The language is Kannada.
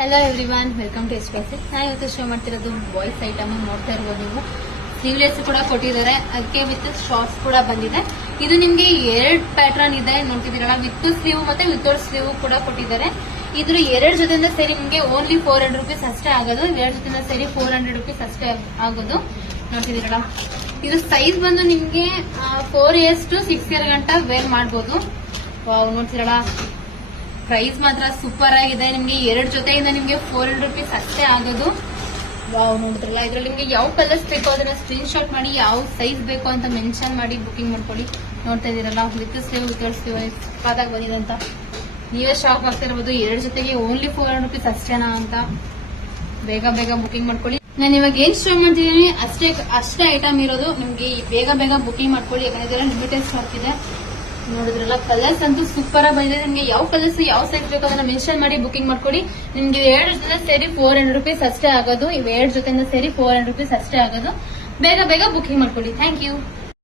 ಹಲೋ ಎವ್ರಿವನ್, ವೆಲ್ಕಮ್ ಟು ಎಸ್ಪೆಕ್ಸ್. ನಾನು ಇವತ್ತು ಶೋ ಮಾಡ್ತಿರೋದು ಬಾಯ್ಸ್ ಐಟಮ್ ನೋಡ್ತಾ ಇರ್ಬೋದು. ನೀವು ಸ್ಲೀವ್ಲೆಸ್ ಕೂಡ ಕೊಟ್ಟಿದ್ದಾರೆ, ಅದಕ್ಕೆ ವಿತ್ ಶಾರ್ಟ್ಸ್ ಕೂಡ ಬಂದಿದೆ. ಇದು ನಿಮ್ಗೆ 2 ಪ್ಯಾಟರ್ನ್ ಇದೆ ನೋಡ್ತಿದ್ದೀರಲ್ಲ, ವಿತ್ ಸ್ಲೀವ್ ಮತ್ತೆ ವಿತೌಟ್ ಸ್ಲೀವ್ ಕೂಡ ಕೊಟ್ಟಿದ್ದಾರೆ. ಇದ್ರ 2 ಜೊತೆಯಿಂದ ಸೇರಿ ನಿಮ್ಗೆ ಓನ್ಲಿ 400 ರೂಪೀಸ್ ಅಷ್ಟೇ ಆಗೋದು. 2 ಜೊತೆಯಿಂದ ಸೇರಿ 400 ರೂಪೀಸ್ ಅಷ್ಟೇ ಆಗೋದು. ನೋಡ್ತಿದ್ದೀರಲ್ಲ, ಇದು ಸೈಜ್ ಬಂದು ನಿಮ್ಗೆ 4 ಇಯರ್ಸ್ ಟು 6 ಇಯರ್ ಗಂಟ ವೇರ್ ಮಾಡಬಹುದು. ನೋಡ್ತಿರಲ್ಲ, ಪ್ರೈಸ್ ಮಾತ್ರ ಸೂಪರ್ ಆಗಿದೆ. ನಿಮ್ಗೆ 2 ಜೊತೆಯಿಂದ ನಿಮ್ಗೆ 400 ರೂಪೀಸ್ ಅಷ್ಟೇ ಆಗೋದು. ವಾವ್, ನೋಡಿದ್ರಲ್ಲ, ಇದ್ರಲ್ಲಿ ನಿಮ್ಗೆ ಯಾವ ಕಲರ್ಸ್ ಬೇಕೋ ಅದನ್ನ ಸ್ಕ್ರೀನ್ ಶಾಟ್ ಮಾಡಿ, ಯಾವ ಸೈಜ್ ಬೇಕೋ ಅಂತ ಮೆನ್ಷನ್ ಮಾಡಿ ಬುಕಿಂಗ್ ಮಾಡ್ಕೊಳ್ಳಿ. ನೋಡ್ತಾ ಇದೀರಲ್ಲ, ವಿತ್ ಸ್ಲೀವ್ ವಿತೌಟ್ ಸ್ಲೀವ್ ಸೂಪರಾಗಿ ಬಂದಿದೆ ಅಂತ ನೀವೇ ಶಾಕ್ ಆಗ್ತಿರ್ಬೋದು. 2 ಜೊತೆಗೆ ಓನ್ಲಿ 400 ರೂಪೀಸ್ ಅಷ್ಟೇನಾ ಅಂತ ಬೇಗ ಬೇಗ ಬುಕಿಂಗ್ ಮಾಡ್ಕೊಳ್ಳಿ. ನಾನು ಇವಾಗ ಏನ್ ಶೋ ಮಾಡ್ತಿದ್ದೀನಿ ಅಷ್ಟೇ ಐಟಮ್ ಇರೋದು. ನಿಮ್ಗೆ ಬೇಗ ಬೇಗ ಬುಕಿಂಗ್ ಮಾಡ್ಕೊಳ್ಳಿ, ಯಾಕಂದ್ರೆ ಲಿಮಿಟೆಡ್ ಸ್ಟಾಕ್ ಇದೆ. ನೋಡಿದ್ರಲ್ಲ, ಕಲರ್ಸ್ ಅಂತೂ ಸೂಪರ್ ಆಗಿ ಬಂದಿದೆ. ನಿಮ್ಗೆ ಯಾವ ಕಲರ್ಸ್ ಯಾವ ಸೈಜ್ ಬೇಕು ಅದನ್ನ ಮೆನ್ಷನ್ ಮಾಡಿ ಬುಕಿಂಗ್ ಮಾಡ್ಕೊಳ್ಳಿ. ನಿಮ್ಗೆ 2 ಜೊತೆ ಸೇರಿ 400 ರೂಪೀಸ್ ಅಷ್ಟೇ ಆಗೋದು. 2 ಜೊತೆಯಿಂದ ಸೇರಿ 400 ರೂಪೀಸ್ ಅಷ್ಟೇ ಆಗೋದು. ಬೇಗ ಬೇಗ ಬುಕಿಂಗ್ ಮಾಡ್ಕೊಳ್ಳಿ. Thank you.